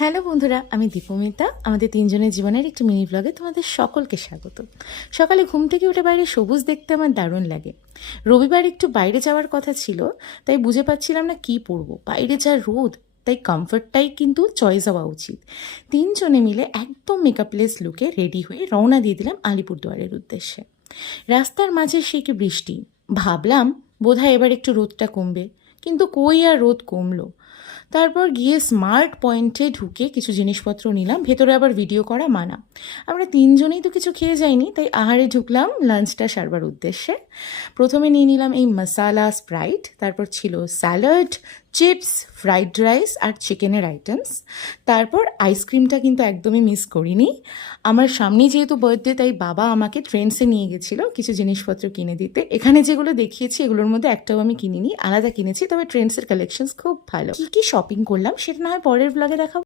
Hello বন্ধুরা, আমি দীপমিতা। আমাদের তিনজনের জীবনের একটি মিনি ব্লগে তোমাদের সকলকে স্বাগত। সকালে ঘুম থেকে উঠে বাইরে সবুজ দেখতে আমার দারুণ লাগে। রবিবার একটু বাইরে যাওয়ার কথা ছিল, তাই বুঝে পাচ্ছিলাম না কি পরবো। বাইরে যা রোদ, তাই কমফর্টটাই কিন্তু চয়েস হওয়া উচিত। তিনজনে মিলে একদম মেকআপলেস লুকে রেডি হয়ে রওনা দিয়ে দিলাম আলিপুরদুয়ারের উদ্দেশ্যে। রাস্তার মাঝে সে কি বৃষ্টি, ভাবলাম বোধহয় এবার একটু রোদটা কমবে, কিন্তু কই আর রোদ কমলো। তারপর গিয়ে স্মার্ট পয়েন্টে ঢুকে কিছু জিনিসপত্র নিলাম, ভেতরে আবার ভিডিও করা মানা। আমরা তিনজনেই তো কিছু খেয়ে যাইনি, তাই আহারে ঢুকলাম লাঞ্চটা সারবার উদ্দেশ্যে। প্রথমে নিয়ে নিলাম এই মশালা স্প্রাইট, তারপর ছিল স্যালাড, চিপস, ফ্রাইড রাইস আর চিকেনের আইটেমস। তারপর আইসক্রিমটা কিন্তু একদমই মিস করিনি। আমার সামনে যেহেতু বার্থডে, তাই বাবা আমাকে ট্রেন্ডসে নিয়ে গেছিলো কিছু জিনিসপত্র কিনে দিতে। এখানে যেগুলো দেখিয়েছি এগুলোর মধ্যে একটাও আমি কিনিনি, আলাদা কিনেছি। তবে ট্রেন্ডসের কালেকশনস খুব ভালো। কী কী শপিং করলাম সেটা না হয় পরের ব্লগে দেখাবো।